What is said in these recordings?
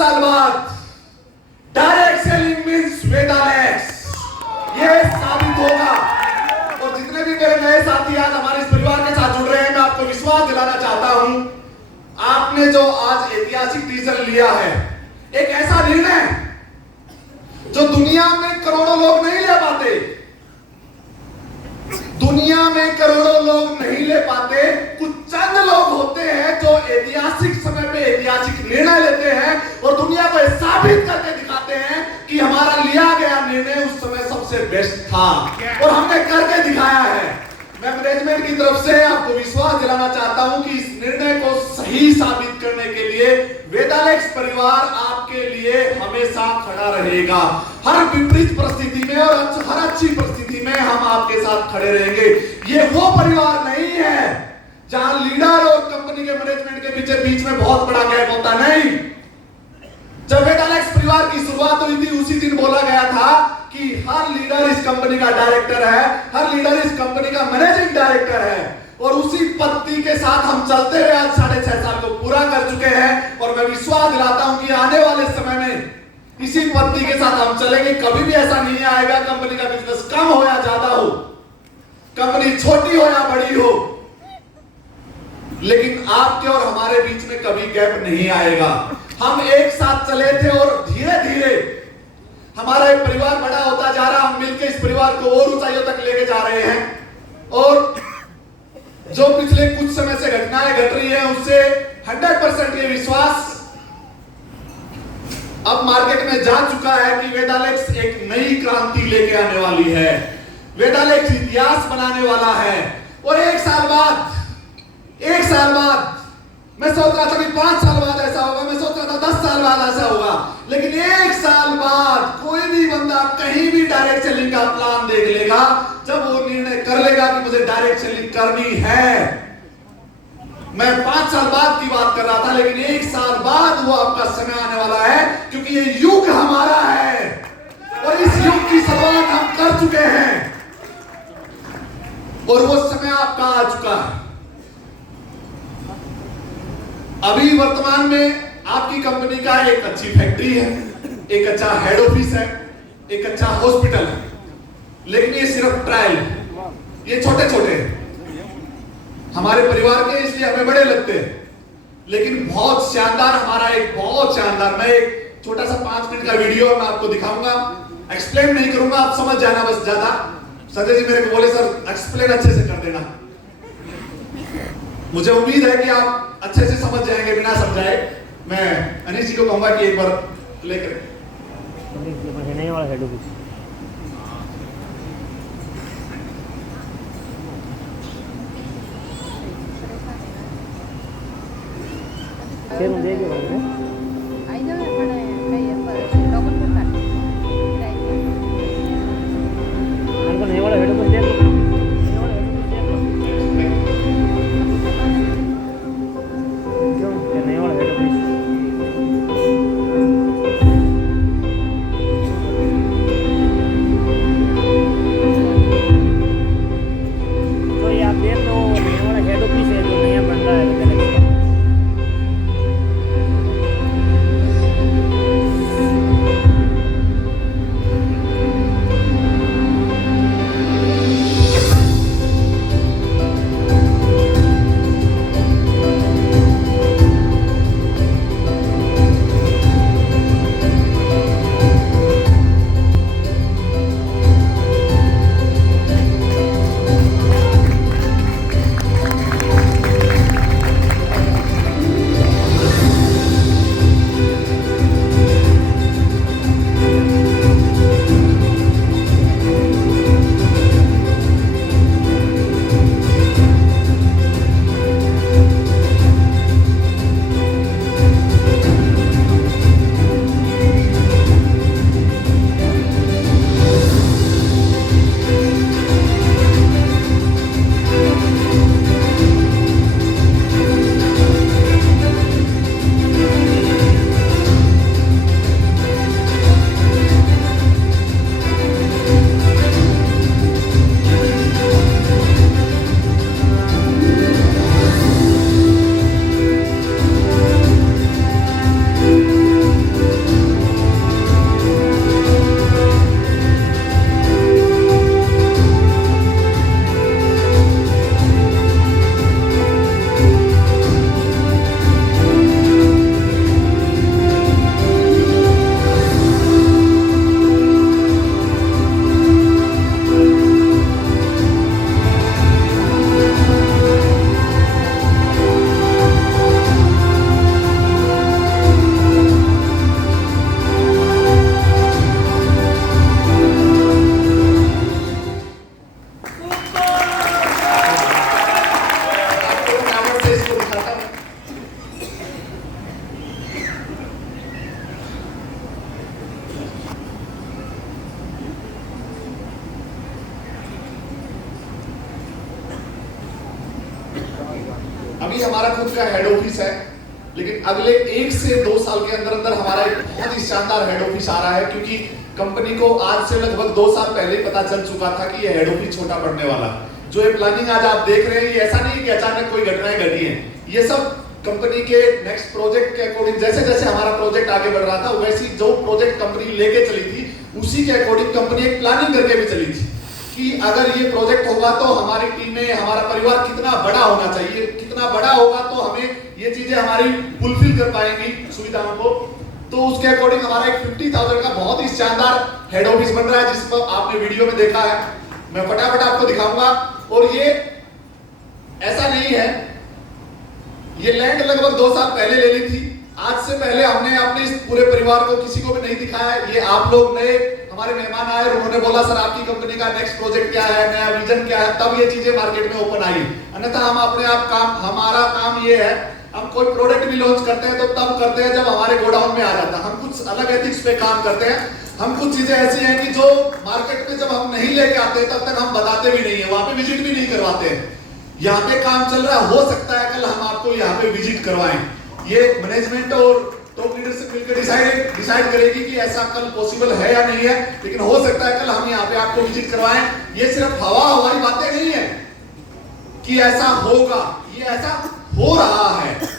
साल बाद direct selling means वेदालेक्स, ये साबित होगा। और जितने भी मेरे नए साथी आज हमारे इस परिवार के साथ जुड़ रहे हैं, मैं आपको विश्वास दिलाना चाहता हूं, आपने जो आज ऐतिहासिक डिसीजन लिया है, एक ऐसा निर्णय जो दुनिया में करोड़ों लोग नहीं ले पाते, दुनिया में करोड़ों लोग नहीं ले पाते। कुछ चंद लोग होते हैं जो ऐतिहासिक समय पे ऐतिहासिक निर्णय लेते हैं और दुनिया को साबित करके दिखाते हैं कि हमारा लिया गया निर्णय उस समय सबसे बेस्ट था और हमने करके दिखाया है। मैं मैनेजमेंट की तरफ से आपको विश्वास दिलाना चाहता हूं कि इस निर्णय को सही साबित करने के लिए वेदालेक्स परिवार आपके लिए हमेशा खड़ा रहेगा। हर विपरीत परिस्थिति में और हर अच्छी परिस्थिति में हम आपके साथ खड़े रहेंगे। ये वो परिवार नहीं है जहां लीडर और कंपनी के मैनेजमेंट के बीच में बहुत बड़ा गैप होता, नहीं। जब वेदालेक्स परिवार की शुरुआत हुई थी, उसी दिन बोला गया था कि हर लीडर इस कंपनी का डायरेक्टर है, हर लीडर इस कंपनी का मैनेजिंग डायरेक्टर है। और उसी पद्धति के साथ हम चलते हुए आज 6.5 साल को पूरा कर चुके हैं और मैं विश्वास दिलाता हूं कि आने वाले समय में इसी पद्धति के साथ हम चलेंगे। कभी भी ऐसा नहीं आएगा कंपनी का बिजनेस कम हो या ज्यादा हो, कंपनी छोटी हो या बड़ी हो, लेकिन आपके और हमारे बीच में कभी गैप नहीं आएगा। हम एक साथ चले थे और धीरे धीरे हमारा एक परिवार बड़ा होता जा रहा, हम मिलकर इस परिवार को और ऊंचाइयों तक लेके जा रहे हैं। और जो पिछले कुछ समय से घटनाएं घट रही हैं, उससे 100% ये विश्वास अब मार्केट में जा चुका है कि वेदालेक्स एक नई क्रांति लेके आने वाली है, वेदालेक्स इतिहास बनाने वाला है। और एक साल बाद मैं सोच रहा था कि 5 साल बाद ऐसा होगा, मैं सोच रहा था 10 साल बाद ऐसा होगा, लेकिन 1 साल बाद कोई भी बंदा कहीं भी डायरेक्ट सेलिंग का प्लान देख लेगा, जब वो निर्णय कर लेगा कि मुझे डायरेक्ट सेलिंग करनी है। मैं 5 साल बाद की बात कर रहा था, लेकिन 1 साल बाद वो आपका समय आने वाला है, क्योंकि ये युग हमारा है और इस युग की शुरुआत हम कर चुके हैं और वो समय आपका आ चुका है। अभी वर्तमान में आपकी कंपनी का एक अच्छी फैक्ट्री है, एक अच्छा हेड ऑफिस है, एक अच्छा हॉस्पिटल है, लेकिन ये सिर्फ ट्रायल है, ये छोटे छोटे हैं हमारे परिवार के, इसलिए हमें बड़े लगते हैं। लेकिन बहुत शानदार हमारा एक बहुत शानदार, मैं एक छोटा सा 5 मिनट का वीडियो मैं आपको दिखाऊंगा, एक्सप्लेन नहीं करूंगा, आप समझ जाना बस। ज्यादा संजय जी मेरे को बोले सर एक्सप्लेन अच्छे से कर देना, मुझे उम्मीद है कि आप अच्छे से समझ जाएंगे बिना समझाए। मैं अनिश जी को कहूंगा कि एक बार प्ले करें। नहीं वाला हेड ऑफिस अभी हमारा खुद का हेड ऑफिस है, लेकिन अगले 1 से 2 साल के अंदर अंदर हमारा एक बहुत ही शानदार हेड ऑफिस आ रहा है, क्योंकि कंपनी को आज से लगभग 2 साल पहले ही पता चल चुका था कि ये हेड ऑफिस छोटा पड़ने वाला। जो ये प्लानिंग आज आप देख रहे हैं, ये ऐसा नहीं कि अचानक कोई घटनाएं घटी हैं, ये सब कंपनी के नेक्स्ट प्रोजेक्ट के अकॉर्डिंग, जैसे जैसे हमारा प्रोजेक्ट आगे बढ़ रहा था वैसी जो प्रोजेक्ट कंपनी लेके चली थी उसी के अकॉर्डिंग कंपनी एक प्लानिंग करके भी चली थी कि अगर ये प्रोजेक्ट होगा तो हमारी टीम में हमारा परिवार कितना बड़ा होना चाहिए, कितना बड़ा होगा तो हमें ये चीजें हमारी फुलफिल कर पाएंगी सुविधाओं को। तो उसके अकॉर्डिंग हमारा एक 50,000 का बहुत ही शानदार हेड ऑफिस बन रहा है, जिसको आपने वीडियो में देखा है। मैं फटाफट आपको दिखाऊंगा। और ये ऐसा नहीं है, ये लैंड लगभग 2 साल पहले ले ली थी। आज से पहले हमने अपने इस पूरे परिवार को किसी को भी नहीं दिखाया। ये आप लोग नए हमारे मेहमान आए, उन्होंने बोला सर आपकी कंपनी का नेक्स्ट प्रोजेक्ट क्या है, नया विजन क्या है, तब ये चीजें मार्केट में ओपन आई। अन्यथा हम अपने आप काम, हमारा काम ये है, हम कोई प्रोडक्ट भी लॉन्च करते हैं तो तब करते हैं जब हमारे गोडाउन में आ जाता है। हम कुछ अलग एथिक्स पे काम करते हैं। हम कुछ चीजें ऐसी हैं कि जो मार्केट में जब हम नहीं लेके आते तब तक हम बताते भी नहीं है, वहां पे विजिट भी नहीं करवाते हैं। यहाँ पे काम चल रहा है, हो सकता है कल हम आपको यहाँ पे विजिट करवाएं। ये मैनेजमेंट और टॉप लीडरशिप मिलकर डिसाइड करेगी कि ऐसा कल पॉसिबल है या नहीं है, लेकिन हो सकता है कल हम यहाँ पे आपको विजिट करवाएं। ये सिर्फ हवाई बातें नहीं है कि ऐसा होगा, ये ऐसा हो रहा है।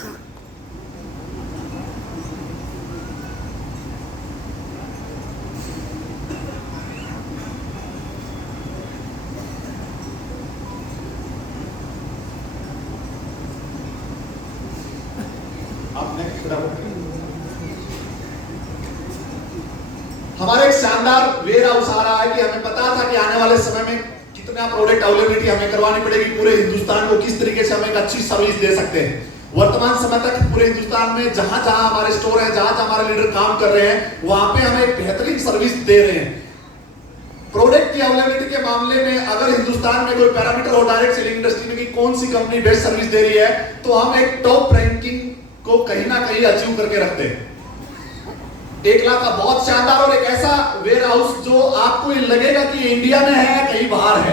हमारे एक शानदार वेयर हाउस आ रहा है कि हमें पता था कि आने वाले समय में कितना प्रोडक्ट अवेलेबिलिटी हमें करवानी पड़ेगी, पूरे हिंदुस्तान को किस तरीके से हम एक अच्छी सर्विस दे सकते हैं। वर्तमान समय तक पूरे हिंदुस्तान में जहां जहां हमारे स्टोर है, जहां जहां हमारे लीडर काम कर रहे हैं, वहां पे हम एक बेहतरीन सर्विस दे रहे हैं। प्रोडक्ट की अवेलेबिलिटी के मामले में अगर हिंदुस्तान में कोई पैरामीटर हो डायरेक्ट सेलिंग इंडस्ट्री में कि कौन सी कंपनी बेस्ट सर्विस दे रही है, तो हम एक टॉप रैंकिंग को कहीं ना कहीं अचीव करके रखते हैं। 1 लाख का बहुत शानदार और एक ऐसा वेयर हाउस जो आपको ये लगेगा कि इंडिया में है कहीं बाहर है,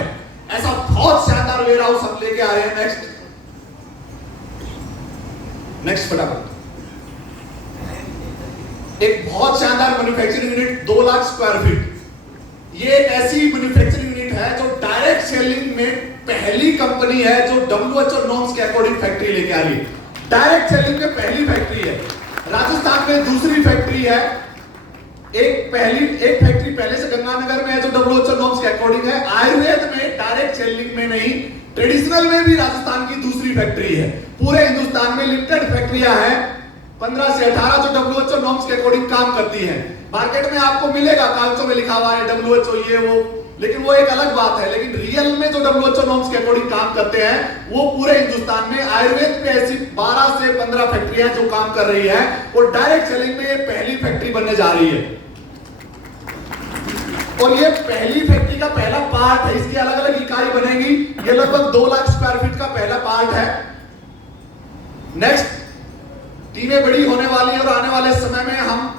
ऐसा बहुत शानदार वेयर हाउस हम लेके आ रहे हैं। नेक्स्ट फटाफट। एक बहुत शानदार manufacturing unit 2 lakh square feet. ये एक ऐसी मैन्युफैक्चरिंग यूनिट है जो डायरेक्ट सेलिंग में पहली कंपनी है जो WHO नॉर्म्स के अकॉर्डिंग फैक्ट्री लेके आ रही है। डायरेक्ट सेलिंग में पहली फैक्ट्री है, राजस्थान में दूसरी फैक्ट्री है। एक फैक्ट्री पहले से गंगानगर में है जो WHO नॉर्म्स के अकॉर्डिंग है। आयुर्वेद में डायरेक्ट सेलिंग में नहीं, ट्रेडिशनल में भी राजस्थान की दूसरी फैक्ट्री है। पूरे हिंदुस्तान में लिमिटेड फैक्ट्रियां हैं, 15 से 18 जो WHO नॉर्म्स के अकॉर्डिंग काम करती हैं। मार्केट में आपको मिलेगा कागजों में लिखा हुआ है WHO ये वो, लेकिन वो एक अलग बात है। लेकिन रियल में जो WHO नॉर्म्स के अकॉर्डिंग काम करते हैं वो पूरे हिंदुस्तान में आयुर्वेद पे ऐसी 12 से 15 फैक्ट्रियां जो काम कर रही है, और डायरेक्ट सेलिंग में ये पहली फैक्ट्री बनने जा रही है। और ये पहली फैक्ट्री का पहला पार्ट है, इसकी अलग अलग इकाई बनेगी। ये लगभग 2 लाख स्क्वायर फीट का पहला पार्ट है। नेक्स्ट, टीमें बड़ी होने वाली है और आने वाले समय में हम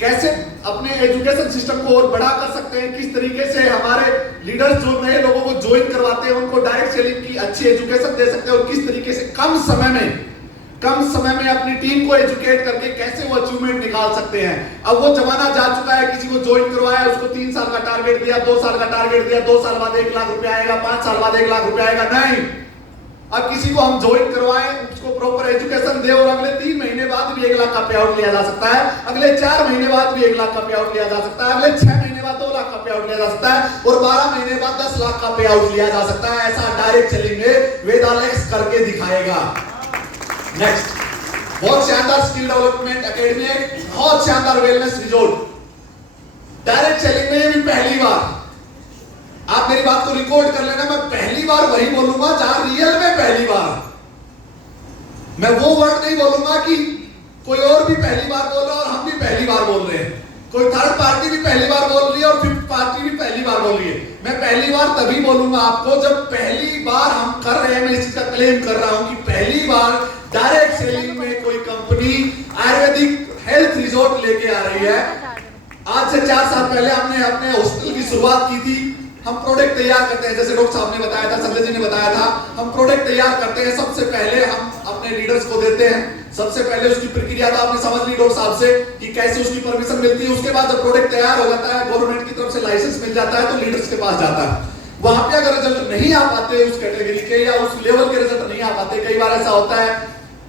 कैसे अपने एजुकेशन सिस्टम को और बड़ा कर सकते हैं, किस तरीके से हमारे लीडर्स जो नए लोगों को ज्वाइन करवाते हैं उनको डायरेक्ट सेलिंग की अच्छी एजुकेशन दे सकते हैं, और किस तरीके से कम समय में अपनी टीम को एजुकेट करके कैसे वो अचीवमेंट निकाल सकते हैं। अब वो जमाना जा चुका है, किसी को ज्वाइन करवाया, उसको 3 साल का टारगेट दिया, 2 साल का टारगेट दिया, 2 साल बाद 1 लाख रुपया आएगा, 5 साल बाद 1 लाख रुपया आएगा। नहीं, अब किसी को हम ज्वाइन करवाएं, उसको प्रॉपर एजुकेशन दे, और अगले 3 महीने बाद भी 1 लाख का पे आउट लिया जा सकता है, अगले 4 महीने बाद भी 1 लाख का पे आउट लिया जा सकता है, अगले 6 महीने बाद 2 लाख का पे आउट लिया जा सकता है, और 12 महीने बाद 10 लाख का पे आउट लिया जा सकता है। ऐसा डायरेक्ट सेलिंग में वेदालेक्स करके दिखाएगा। नेक्स्ट, बहुत शानदार स्किल डेवलपमेंट एकेडमी है, बहुत शानदार वेलनेस रिजॉर्ट। डायरेक्ट सेलिंग में ये भी पहली बार, आप मेरी बात को रिकॉर्ड कर लेना, मैं पहली बार वही बोलूंगा जहां रियल में पहली बार। मैं वो वर्ड नहीं बोलूंगा कि कोई और भी पहली बार बोल रहा है और हम भी पहली बार बोल रहे हैं, कोई थर्ड पार्टी भी पहली बार बोल रही है और फिफ्थ पार्टी भी पहली बार बोल रही है। मैं पहली बार तभी बोलूंगा आपको जब पहली बार हम कर रहे हैं। मैं इस चीज का क्लेम कर रहा हूं कि पहली बार डायरेक्ट सेलिंग में कोई कंपनी आयुर्वेदिक हेल्थ रिजॉर्ट लेके आ रही है। आज से 4 साल पहले हमने अपने हॉस्टल की शुरुआत की थी। हम प्रोडक्ट तैयार करते हैं, जैसे डॉक्टर साहब ने बताया था, संजय जी ने बताया था, हम प्रोडक्ट तैयार करते हैं। सबसे पहले हम अपने लीडर्स को देते हैं, सबसे पहले उसकी प्रक्रिया तो आपने समझ ली डॉक्टर साहब से कि कैसे उसकी परमिशन मिलती है। उसके बाद जब प्रोडक्ट तैयार हो जाता है, गवर्नमेंट की तरफ से लाइसेंस मिल जाता है, तो लीडर्स के पास जाता है। वहां पे अगर रिजल्ट नहीं आ पाते उस कैटेगरी के या उस लेवल के रिजल्ट नहीं आ पाते, कई बार ऐसा होता है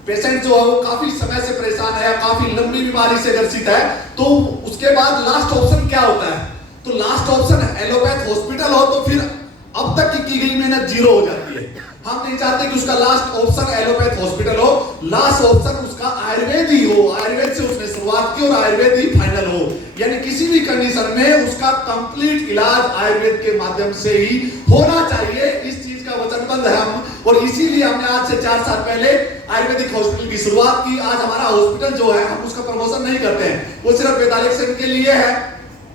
पेशेंट जो है वो काफी समय से परेशान है, काफी लंबी बीमारी से ग्रसित है, तो उसके बाद लास्ट ऑप्शन क्या होता है? तो लास्ट ऑप्शन एलोपैथ हॉस्पिटल हो तो फिर अब तक की गई मेहनत जीरो हो जाती है। हम नहीं चाहते कि उसका लास्ट ऑप्शन एलोपैथ हॉस्पिटल हो, लास्ट ऑप्शन उसका आयुर्वेद ही हो, आयुर्वेद से उसने शुरुआत की और आयुर्वेद ही फाइनल हो। यानी किसी भी कंडीशन में उसका कंप्लीट इलाज आयुर्वेद के माध्यम से ही होना चाहिए। इस चीज का वचनबद्ध है हम, और इसीलिए हमने आज से 4 साल पहले आयुर्वेदिक हॉस्पिटल की शुरुआत की। आज हमारा हॉस्पिटल जो है हम उसका प्रमोशन नहीं करते हैं, वो सिर्फ वेदालेक्शन के लिए है,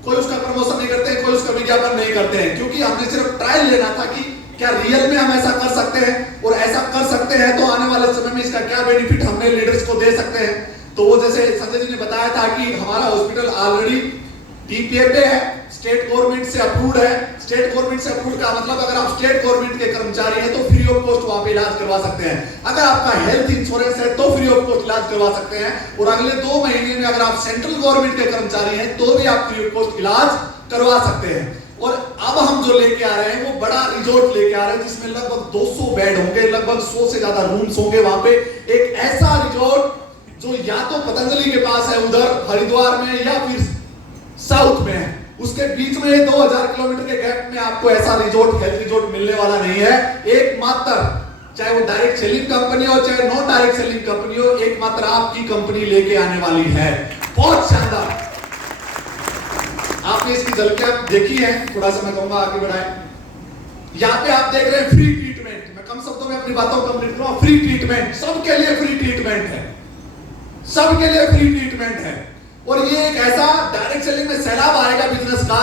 कोई उसका प्रमोशन नहीं करते हैं, कोई उसका विज्ञापन नहीं करते हैं, क्योंकि हमने सिर्फ ट्रायल लेना था कि क्या रियल में हम ऐसा कर सकते हैं, और ऐसा कर सकते हैं तो आने वाले समय में इसका क्या बेनिफिट हमने लीडर्स को दे सकते हैं। तो वो जैसे संजय जी ने बताया था कि हमारा हॉस्पिटल ऑलरेडी टीपीए पे है, स्टेट गवर्नमेंट से अप्रूव्ड है। स्टेट गवर्नमेंट से अप्रूव्ड का मतलब अगर आप स्टेट गवर्नमेंट के कर्मचारी हैं तो फ्री ऑफ कॉस्ट वहां पे इलाज करवा सकते हैं। अगर आपका हेल्थ इंश्योरेंस है तो फ्री ऑफ कॉस्ट इलाज करवा सकते हैं, और अगले 2 महीने में अगर आप सेंट्रल गवर्नमेंट के कर्मचारी हैं तो भी आप फ्री ऑफ कॉस्ट इलाज करवा सकते हैं। और अब हम जो लेके आ रहे हैं वो बड़ा रिजॉर्ट लेके आ रहे हैं, जिसमें लगभग 200 बेड होंगे, लगभग 100 से ज्यादा रूम्स होंगे वहां पे। एक ऐसा रिजॉर्ट जो या तो पतंजलि के पास है उधर हरिद्वार में, या फिर साउथ में है, उसके बीच में 2000 किलोमीटर के गैप में आपको ऐसा रिजॉर्ट, हेल्थ रिजॉर्ट मिलने वाला नहीं है। एकमात्र, चाहे वो डायरेक्ट सेलिंग कंपनी हो चाहे नॉन डायरेक्ट सेलिंग कंपनी हो, एकमात्र आपकी कंपनी लेके आने वाली है। बहुत शानदार। आपने इसकी झलकियां देखी है, थोड़ा सा मैं कहूंगा आगे बढ़ाएं। यहाँ पे आप देख रहे हैं फ्री ट्रीटमेंट। मैं कम शब्दों में अपनी बातों को कंप्लीट करूंगा। फ्री ट्रीटमेंट, सबके लिए फ्री ट्रीटमेंट है, सबके लिए फ्री ट्रीटमेंट है। और ये एक ऐसा डायरेक्ट सेलिंग में सैलाब आएगा बिजनेस का,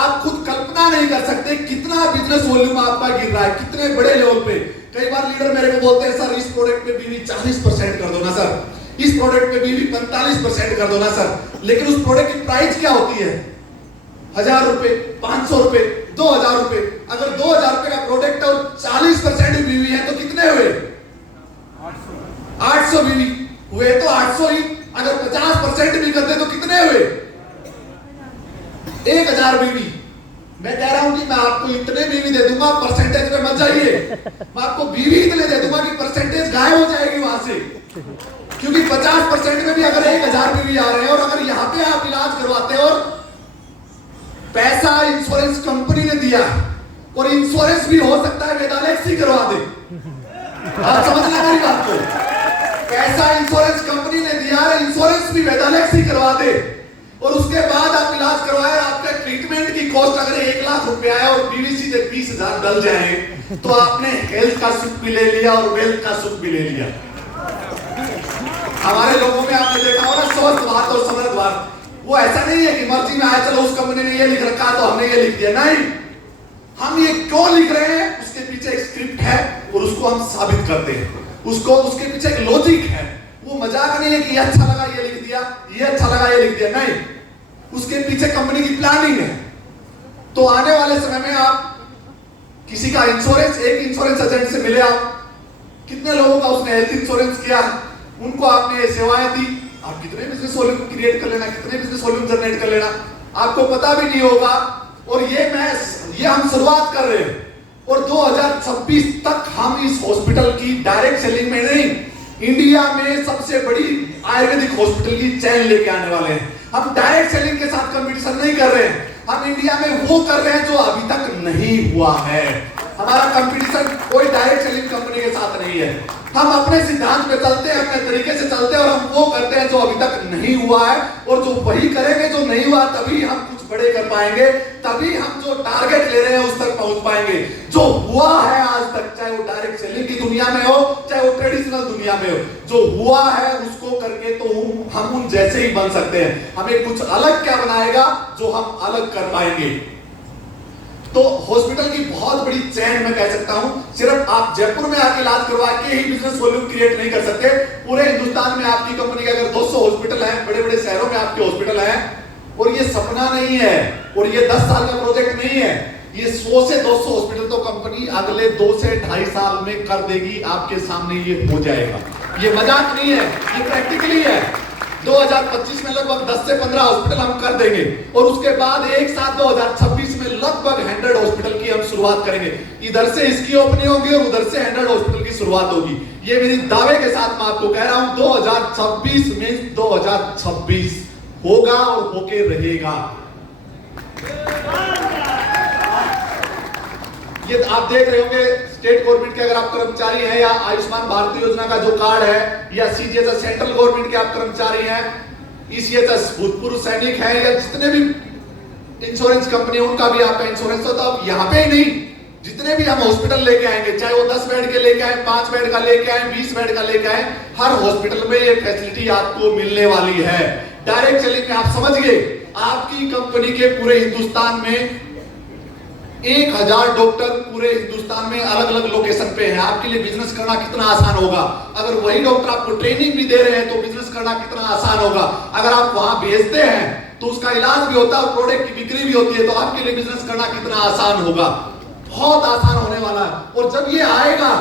आप खुद कल्पना नहीं कर सकते कितना बिजनेस वॉल्यूम आपका गिर रहा है, कितने बड़े लेवल पे। कई बार लीडर मेरे को बोलते हैं सर इस प्रोडक्ट पे बीवी 40% कर दो ना सर, इस प्रोडक्ट पे बीवी 45% कर दो ना सर। लेकिन उस प्रोडक्ट की प्राइस क्या होती है? 1000 रुपए, 500 रुपए, 2000 रुपए। अगर 2000 रुपए का प्रोडक्ट और 40% बीवी है तो कितने हुए? 800 बीवी हुए, तो 800 ही। अगर 50% भी करते तो कितने हुए? 1000 बीवी। मैं कह रहा हूं कि मैं आपको इतने बीवी दे दूंगा, परसेंटेज में मत जाइए, मैं आपको बीवी इतने दे दूंगा कि परसेंटेज गायब हो जाएगी वहां से। क्योंकि 50% में भी अगर 1000 बीवी आ रहे हैं, और अगर यहां पे आप इलाज करवाते हो और पैसा इंश्योरेंस कंपनी ने दिया, और इंश्योरेंस भी हो सकता है वेदालेक्स ही करवा दे। आप समझ रहे हैं मेरी बात को? पैसा इंश्योरेंस कंपनी ने दिया है, इंश्योरेंस भी वेदालेक्स ही करवा दे, और उसके बाद आप इलाज करवाए। आपके ट्रीटमेंट की कॉस्ट अगर 1 लाख रुपया है और बीवीसी से 20,000 डल जाए, तो आपने हेल्थ का सुख भी ले लिया और वेल्थ का सुख भी ले लिया। हमारे लोगों में आपने देखा होगा स्वस्थ भारत और समृद्ध भारत, वो ऐसा नहीं है कि मर्जी में आया चलो उस कंपनी ने ये लिख रखा तो हमने ये लिख दिया। नहीं, हम ये क्यों लिख रहे हैं, उसके पीछे एक स्क्रिप्ट है और उसको हम साबित करते हैं। उसको उसके पीछे एक लॉजिक है। वो मजाक नहीं है कि ये अच्छा लगा ये लिख दिया, ये अच्छा लगा ये लिख दिया। नहीं, उसके पीछे कंपनी की प्लानिंग है। तो आने वाले समय में आप किसी का इंश्योरेंस, एक इंश्योरेंस एजेंट से मिले, आप कितने लोगों का उसने हेल्थ इंश्योरेंस किया, उनको आपने सेवाएं दी, आप कितने बिजनेस वॉल्यूम क्रिएट कर लेना, कितने बिजनेस वॉल्यूम जनरेट कर लेना, आपको पता भी नहीं होगा। और ये हम शुरुआत कर रहे हैं, और 2026 तक हम इस हॉस्पिटल की डायरेक्ट सेलिंग में नहीं, इंडिया में सबसे बड़ी आयुर्वेदिक हॉस्पिटल की चैन लेके आने वाले हैं। हम डायरेक्ट सेलिंग के साथ कंपटीशन नहीं कर रहे हैं, हम इंडिया में वो कर रहे हैं जो अभी तक नहीं हुआ है। हमारा कंपटीशन कोई डायरेक्ट सेलिंग कंपनी के साथ नहीं है। हम अपने सिद्धांत पे चलते हैं, अपने तरीके से चलते हैं, और हम वो करते हैं जो अभी तक नहीं हुआ है, और जो वही करेंगे जो नहीं हुआ, तभी हम कुछ बड़े कर पाएंगे, तभी हम जो टारगेट ले रहे हैं उस तक पहुंच पाएंगे। जो हुआ है आज तक, चाहे वो डायरेक्ट सेलिंग की दुनिया में हो चाहे वो ट्रेडिशनल दुनिया में हो, जो हुआ है उसको करके तो हम उन जैसे ही बन सकते हैं। हमें कुछ अलग क्या बनाएगा जो हम अलग कर पाएंगे। तो हॉस्पिटल की बहुत बड़ी चैन मैं कह सकता हूं, सिर्फ आप जयपुर में आके इलाज करवा के ही बिजनेस वॉल्यूम क्रिएट नहीं कर सकते। पूरे हिंदुस्तान में आपकी कंपनी के अगर 200 हॉस्पिटल हैं, बड़े बड़े शहरों में आपके हॉस्पिटल हैं, और ये सपना नहीं है और ये 10 साल का प्रोजेक्ट नहीं है, ये 100 से 200 हॉस्पिटल तो कंपनी अगले 2 से 2.5 साल में कर देगी, आपके सामने ये हो जाएगा। ये मजाक नहीं है, ये प्रैक्टिकली है। 2025 में लगभग 10 से 15 हॉस्पिटल हम कर देंगे और उसके बाद एक साथ 2026 में लगभग 100 हॉस्पिटल की हम शुरुआत करेंगे। इधर से इसकी ओपनिंग होगी और उधर से 100 हॉस्पिटल की शुरुआत होगी। ये मेरी दावे के साथ मैं आपको कह रहा हूं, 2026 में 2026 होगा और होके रहेगा। ये आप देख रहे होंगे स्टेट गवर्नमेंट के अगर आप कर्मचारी हैं या आयुष्मान भारत योजना का जो कार्ड है या सीजीएचएस सेंट्रल गवर्नमेंट के आप कर्मचारी हैं, ईसीएचएस भूतपूर्व सैनिक हैं या जितने भी इंश्योरेंस कंपनी उनका भी आपका इंश्योरेंस होता है। यहाँ पे ही नहीं, जितने भी हम हॉस्पिटल लेके आएंगे, चाहे वो 10 बेड के लेके आए, 5 बेड का लेके आए, 20 बेड का लेके आए, हर हॉस्पिटल में ये फैसिलिटी आपको मिलने वाली है। डायरेक्ट सेलिंग में आप समझ गए, आपकी कंपनी के पूरे हिंदुस्तान में 1000 डॉक्टर पूरे हिंदुस्तान में अलग अलग लोकेशन पे हैं। आपके लिए बिजनेस करना कितना आसान होगा। अगर वही डॉक्टर आपको ट्रेनिंग भी दे रहे हैं तो बिजनेस करना कितना आसान होगा। अगर आप वहां भेजते हैं तो उसका इलाज भी होता है, प्रोडक्ट की बिक्री भी होती है, तो आपके लिए बिजनेस करना कितना आसान होगा। बहुत आसान होने वाला है। और जब ये आएगा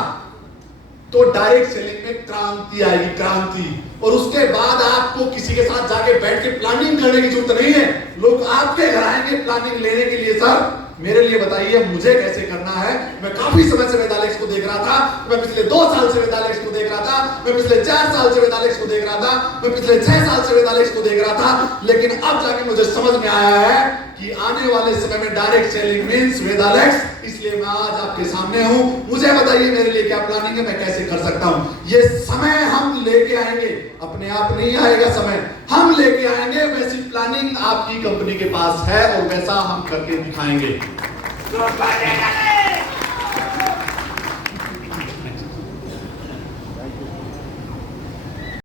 तो डायरेक्ट सेलिंग में क्रांति आएगी, क्रांति। और उसके बाद आपको किसी के साथ जाके बैठ के प्लानिंग करने की जरूरत नहीं है। लोग आपके घर आएंगे प्लानिंग लेने के लिए, सर मेरे लिए बताइए मुझे कैसे करना है। मैं काफी समय से वेदालेक्स को देख रहा था, मैं पिछले 2 साल से वेदालेक्स को देख रहा था, मैं पिछले 4 साल से वेदालेक्स को देख रहा था, मैं पिछले 6 साल से वेदालेक्स को देख रहा था, लेकिन अब जाके मुझे समझ में आया है कि आने वाले समय में डायरेक्ट सेलिंग मींस वेदालेक्स। इसलिए मैं आज आपके सामने हूं। मुझे बताइए मेरे लिए क्या प्लानिंग है, मैं कैसे कर सकता हूं। ये समय हम लेके आएंगे, अपने आप नहीं आएगा समय, हम लेके आएंगे। वैसी प्लानिंग आपकी कंपनी के पास है और वैसा हम करके दिखाएंगे।